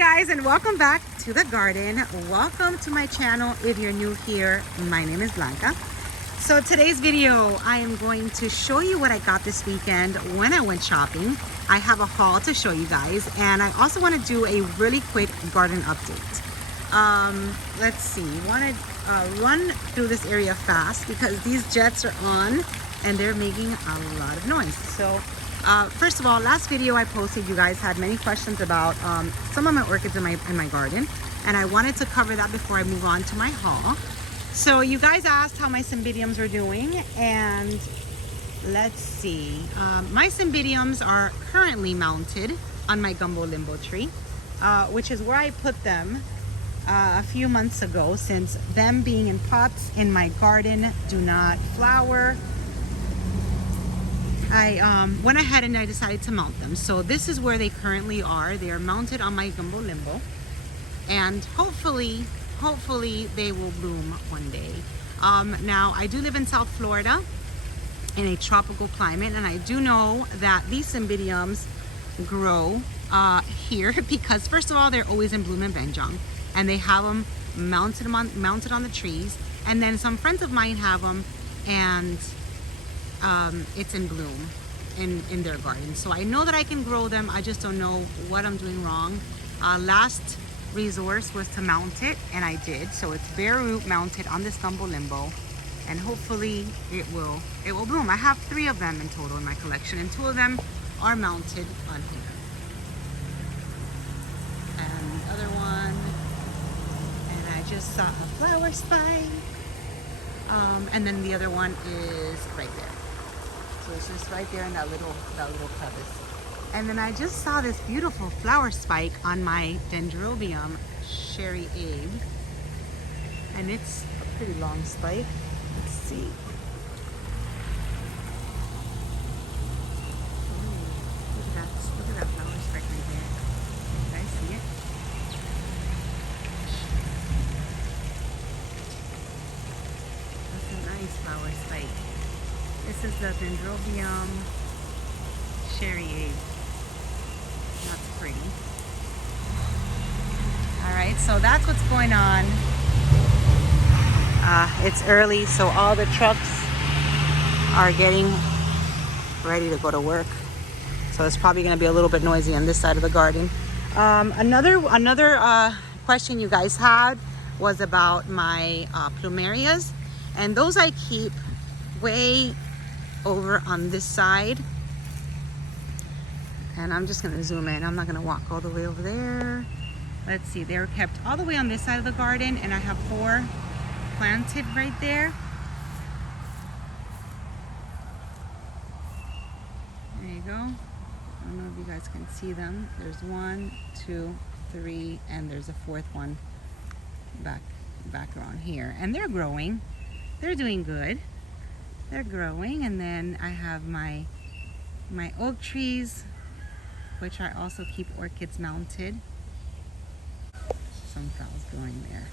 guys, and welcome back to the garden. Welcome to my channel. If you're new here, my name is Blanca. So today's video, I am going to show you what I got this weekend when I went shopping. I have a haul to show you guys, and I also want to do a really quick garden update. Let's see, want to run through this area fast because these jets are on and they're making a lot of noise. So first of all, last video I posted, you guys had many questions about some of my orchids in my garden, and I wanted to cover that before I move on to my haul. So you guys asked how my cymbidiums are doing, and let's see. My cymbidiums are currently mounted on my gumbo limbo tree, which is where I put them a few months ago, since them being in pots in my garden do not flower. I went ahead and I decided to mount them. So this is where they currently are. They are mounted on my gumbo limbo, and hopefully they will bloom one day. Now I do live in South Florida in a tropical climate, and I do know that these cymbidiums grow here because first of all, they're always in bloom in Benjong, and they have them mounted on the trees, and then some friends of mine have them and it's in bloom in their garden. So I know that I can grow them. I just don't know what I'm doing wrong. Last resource was to mount it, and I did. So it's bare root mounted on this gumbo limbo, and hopefully it will bloom. I have 3 of them in total in my collection, and 2 of them are mounted on here. And the other one, and I just saw a flower spike. And then the other one is right there. So it's just right there in that little crevice. And then I just saw this beautiful flower spike on my dendrobium Sherry Abe, and it's a pretty long spike. Let's see. Look at that flower spike right there. Can I see it? That's a nice flower spike. This is the dendrobium Sherry Abe. That's pretty. All right, so that's what's going on. It's early, so all the trucks are getting ready to go to work. So it's probably going to be a little bit noisy on this side of the garden. Another question you guys had was about my plumerias, and those I keep way over on this side. And I'm just going to zoom in. I'm not going to walk all the way over there. Let's see, they're kept all the way on this side of the garden, and I have 4 planted right there. There you go. I don't know if you guys can see them. There's 1, 2, 3, and there's a 4th one back around here. And they're growing. They're doing good. They're growing. And then I have my oak trees, which I also keep orchids mounted. Sunflowers growing there.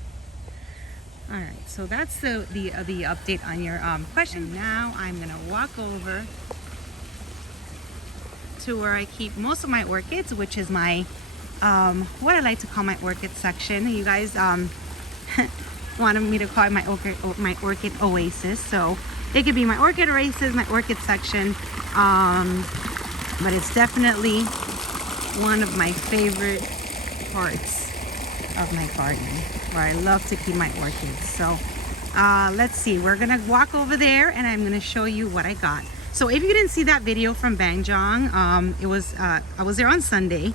All right, so that's the update on your question. And now I'm gonna walk over to where I keep most of my orchids, which is my what I like to call my orchid section. You guys wanted me to call it my orchid oasis, so it could be my orchid oasis, my orchid section, but it's definitely one of my favorite parts of my garden, where I love to keep my orchids. So let's see, we're gonna walk over there and I'm gonna show you what I got. So if you didn't see that video from Banjong, I was there on Sunday.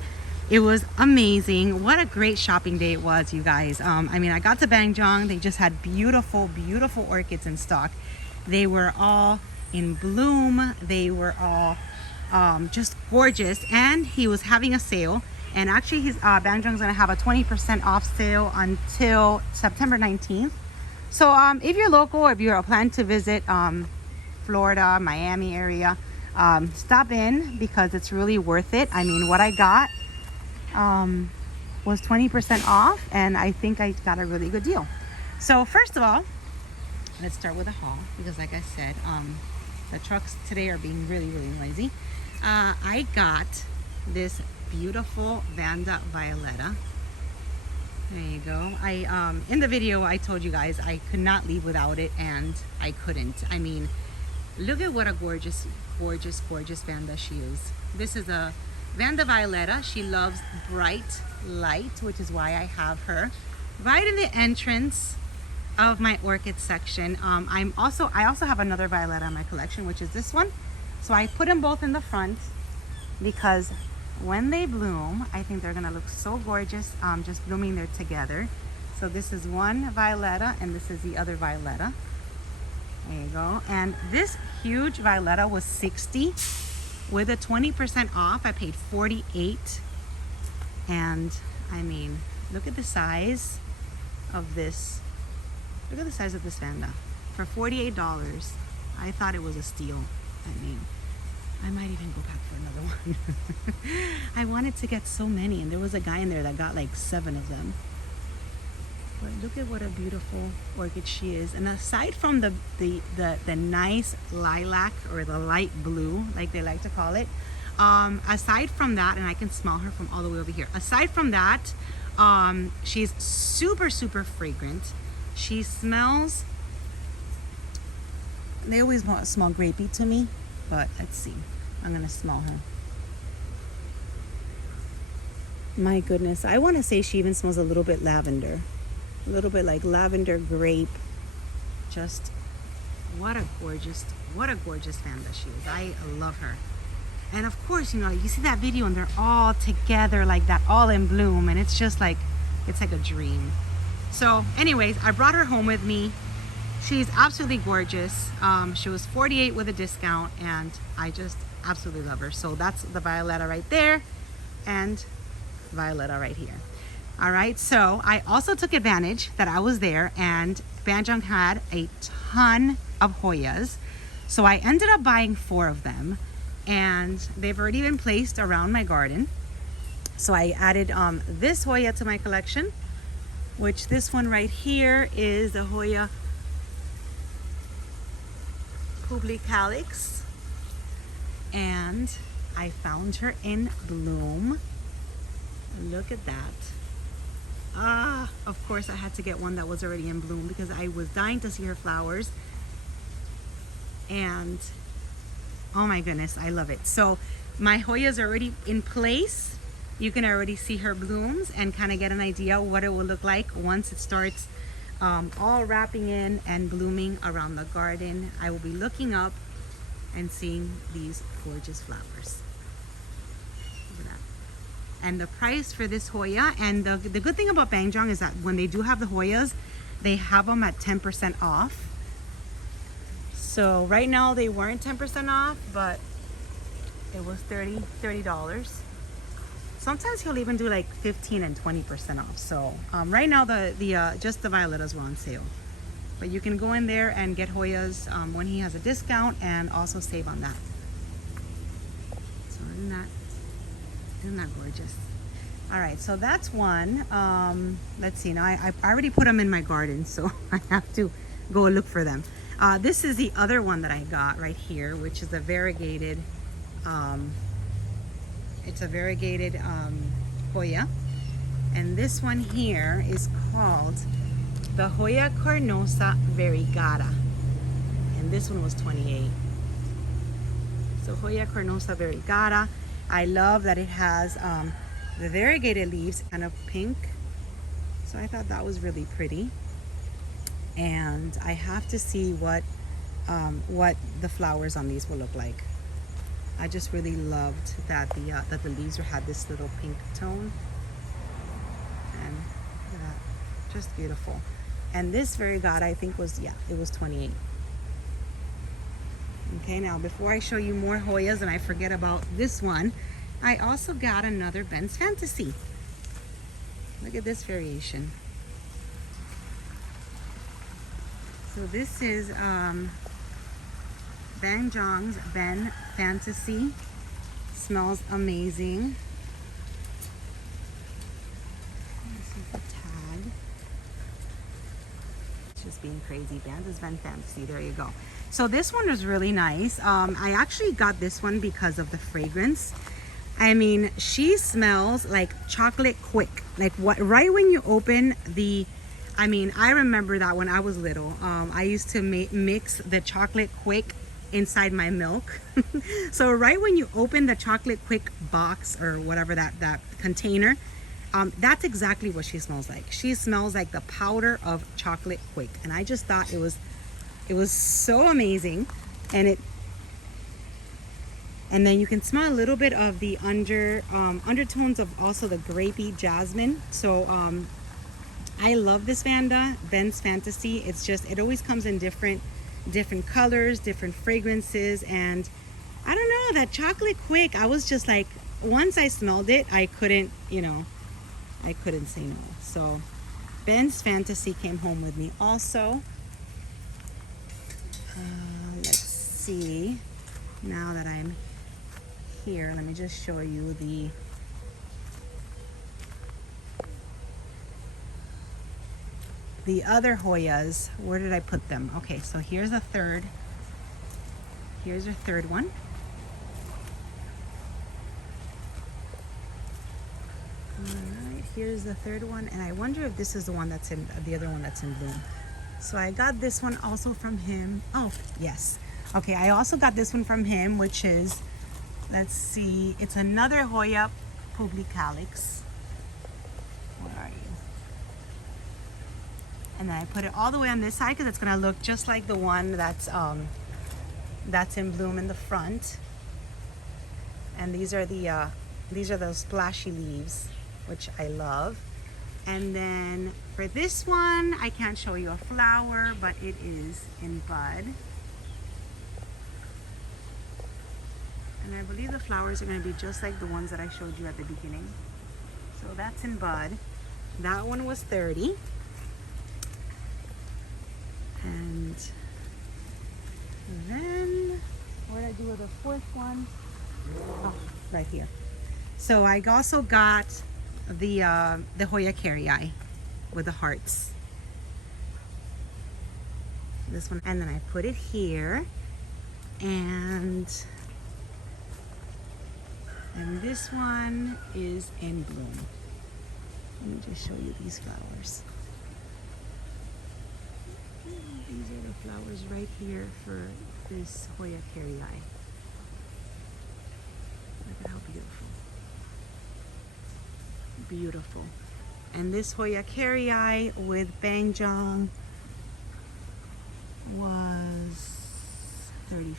It was amazing. What a great shopping day it was, you guys. I mean, I got to Banjong. They just had beautiful orchids in stock. They were all in bloom. They were all just gorgeous, and he was having a sale, and actually his Banjong's gonna have a 20% off sale until September 19th. So if you're local, if you're planning to visit Florida, Miami area, stop in because it's really worth it. I mean, what I got was 20% off, and I think I got a really good deal. So first of all, let's start with a haul, because like I said, the trucks today are being really noisy. I got this beautiful Vanda Violetta. There you go. I in the video I told you guys I could not leave without it, and I couldn't. I mean, look at what a gorgeous, gorgeous, gorgeous Vanda she is. This is a Vanda Violetta. She loves bright light, which is why I have her right in the entrance of my orchid section. I also have another Violetta in my collection, which is this one. So I put them both in the front because when they bloom, I think they're gonna look so gorgeous, just blooming there together. So this is one Violetta and this is the other Violetta. There you go. And this huge Violetta was $60. With a 20% off, I paid $48. And I mean, look at the size of this. Look at the size of this Vanda. For $48, I thought it was a steal. I mean, I might even go back for another one. I wanted to get so many, and there was a guy in there that got like 7 of them. But look at what a beautiful orchid she is. And aside from the nice lilac, or the light blue, like they like to call it, aside from that, and I can smell her from all the way over here. Aside from that, she's super, super fragrant. She smells, they always smell grapey to me, but let's see. I'm gonna smell her. My goodness, I want to say she even smells a little bit lavender. A little bit like lavender grape. Just what a gorgeous Vanda she is. I love her. And of course, you know, you see that video and they're all together like that, all in bloom, and it's just like, it's like a dream. So anyways, I brought her home with me. She's absolutely gorgeous. She was $48 with a discount, and I just absolutely love her. So that's the Violetta right there, and Violetta right here. All right, so I also took advantage that I was there, and Banjong had a ton of Hoyas. So I ended up buying 4 of them, and they've already been placed around my garden. So I added this Hoya to my collection, which this one right here is the Hoya publicalis, and I found her in bloom. Look at that. Of course I had to get one that was already in bloom because I was dying to see her flowers. And oh my goodness, I love it. So my Hoya's already in place. You can already see her blooms and kind of get an idea what it will look like once it starts all wrapping in and blooming around the garden. I will be looking up and seeing these gorgeous flowers. Look at that. And the price for this Hoya, and the good thing about Banjong is that when they do have the Hoyas, they have them at 10% off. So right now they weren't 10% off, but it was $30. Sometimes he'll even do like 15 and 20% off. So right now just the Violettas were on sale. But you can go in there and get Hoyas when he has a discount, and also save on that. So isn't that gorgeous? All right, so that's one. Let's see, now I already put them in my garden, so I have to go look for them. This is the other one that I got right here, which is a variegated, it's a variegated Hoya. And this one here is called the Hoya carnosa variegata. And this one was $28. So Hoya carnosa variegata. I love that it has the variegated leaves, kind of pink. So I thought that was really pretty. And I have to see what the flowers on these will look like. I just really loved that the leaves had this little pink tone. And look at that, just beautiful. And this variegata, I think was, yeah, it was $28. Okay, now before I show you more Hoyas and I forget about this one, I also got another Ben's Fantasy. Look at this variation. So this is Banjong's Ben Fantasy. Smells amazing. This is the tag. It's just being crazy. Banda's Ben Fantasy. There you go. So this one was really nice. I actually got this one because of the fragrance. I mean, she smells like chocolate quick. Like what, right when you open the, I mean, I remember that when I was little, I used to mix the chocolate quick inside my milk. So right when you open the chocolate quick box or whatever that container, that's exactly what she smells like. She smells like the powder of chocolate quick. And I just thought it was so amazing. And then you can smell a little bit of the undertones of also the grapey jasmine. So I love this Vanda, Ben's Fantasy. It's just, it always comes in different colors, different fragrances. And I don't know, that chocolate quick, I was just like, once I smelled it, I couldn't, I couldn't say no. So Ben's Fantasy came home with me also. Let's see, now that I'm here, let me just show you the other Hoyas. Where did I put them? Okay, so here's the third. Here's your third one. All right, here's the third one, and I wonder if this is the one that's in the other one that's in bloom. So I got this one also from him. Oh, yes. Okay, I also got this one from him, which is, let's see, it's another Hoya publicalis. Where are you? And then I put it all the way on this side because it's gonna look just like the one that's in bloom in the front. And these are those splashy leaves, which I love. And then for this one, I can't show you a flower, but it is in bud. And I believe the flowers are going to be just like the ones that I showed you at the beginning. So that's in bud. That one was 30. And then, what did I do with the fourth one? Oh, right here. So I also got the Hoya Carrii with the hearts. This one, and then I put it here, and this one is in bloom. Let me just show you these flowers. These are the flowers right here for this Hoya Carrii. Look at how beautiful. Beautiful. And this Hoya Carrii with Bangjong was $35.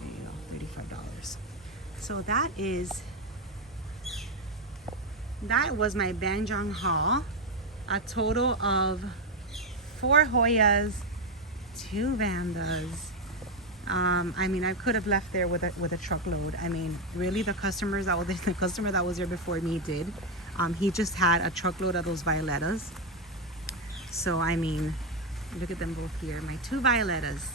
There you go, $35. So that was my Bangjong haul. A total of 4 Hoyas, 2 Vandas. I mean, I could have left there with a truckload. I mean, really, the customer that was there before me did. He just had a truckload of those violettas. So I mean, look at them both here. My 2 violettas.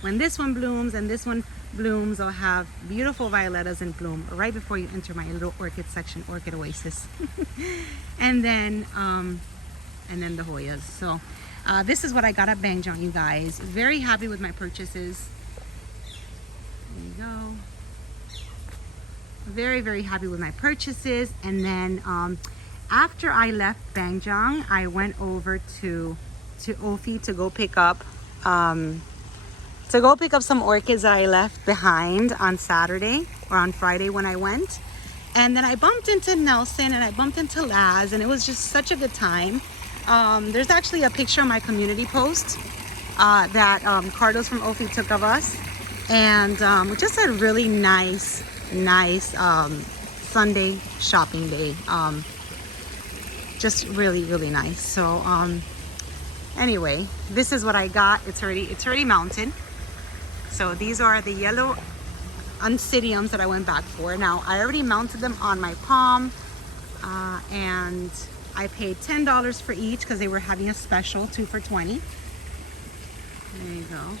When this one blooms and this one blooms, I'll have beautiful violettas in bloom right before you enter my little orchid section, Orchid Oasis. and then the Hoyas. So this is what I got at Bangjong, you guys. Very happy with my purchases. There you go. Very, very happy with my purchases. And then after I left Bangjong, I went over to Ophi to go pick up some orchids that I left behind on Saturday or on Friday when I went. And then I bumped into Nelson and I bumped into Laz, and it was just such a good time. There's actually a picture on my community post that Carlos from Ophi took of us. And just a really nice Sunday shopping day. Just really, really nice. So anyway, this is what I got. It's already mounted. So these are the yellow Oncidiums that I went back for. Now I already mounted them on my palm, and I paid $10 for each because they were having a special, 2 for $20. There you go.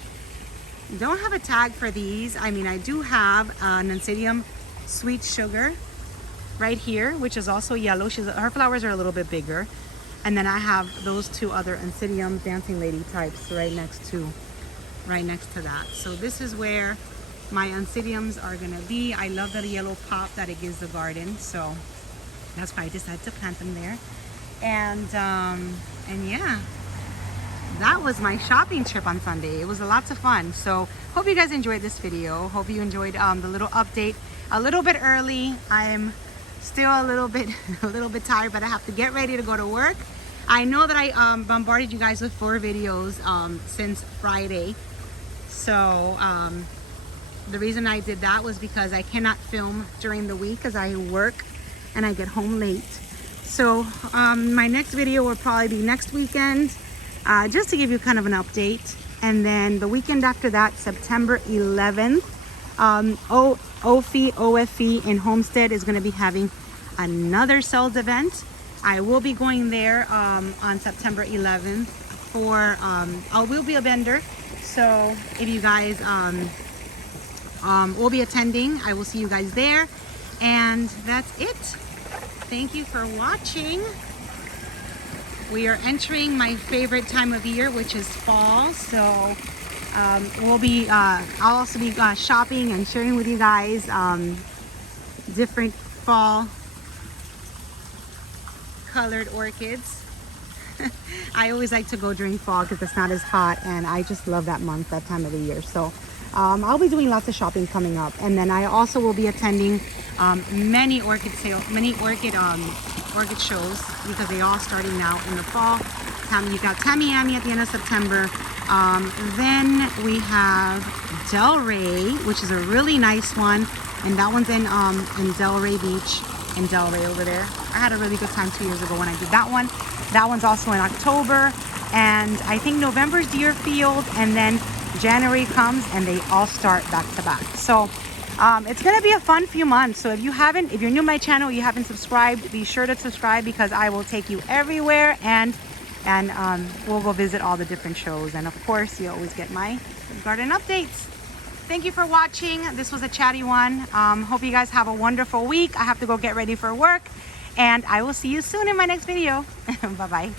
Don't have a tag for these. I mean, I do have an Oncidium Sweet Sugar right here, which is also yellow. Her flowers are a little bit bigger. And then I have those 2 other Oncidium Dancing Lady types right next to that. So this is where my Oncidiums are gonna be. I love the yellow pop that it gives the garden, so that's why I decided to plant them there. And yeah, that was my shopping trip on Sunday. It was lots of fun. So hope you guys enjoyed this video. Hope you enjoyed the little update. A little bit early. I'm still a little bit tired, but I have to get ready to go to work. I know that I bombarded you guys with 4 videos since Friday. So the reason I did that was because I cannot film during the week because I work and I get home late. So my next video will probably be next weekend, just to give you kind of an update. And then the weekend after that, September 11th, OFE in Homestead is going to be having another sales event. I will be going there on September 11th for, I will be a vendor. So if you guys will be attending, I will see you guys there. And that's it. Thank you for watching. We are entering my favorite time of year, which is fall. So we'll be, I'll also be shopping and sharing with you guys different fall colored orchids. I always like to go during fall because it's not as hot, and I just love that month, that time of the year. So I'll be doing lots of shopping coming up, and then I also will be attending many orchid shows because they all starting now in the fall. You got Tamiami at the end of September. Then we have Delray, which is a really nice one, and that one's in Delray Beach in Delray over there. I had a really good time 2 years ago when I did that one. That one's also in October, and I think November's Deerfield, and then January comes and they all start back to back. So it's gonna be a fun few months. So if you're new to my channel, you haven't subscribed, be sure to subscribe because I will take you everywhere, and we'll go visit all the different shows. And of course, you always get my garden updates. Thank you for watching. This was a chatty one. Hope you guys have a wonderful week. I have to go get ready for work, and I will see you soon in my next video. Bye-bye.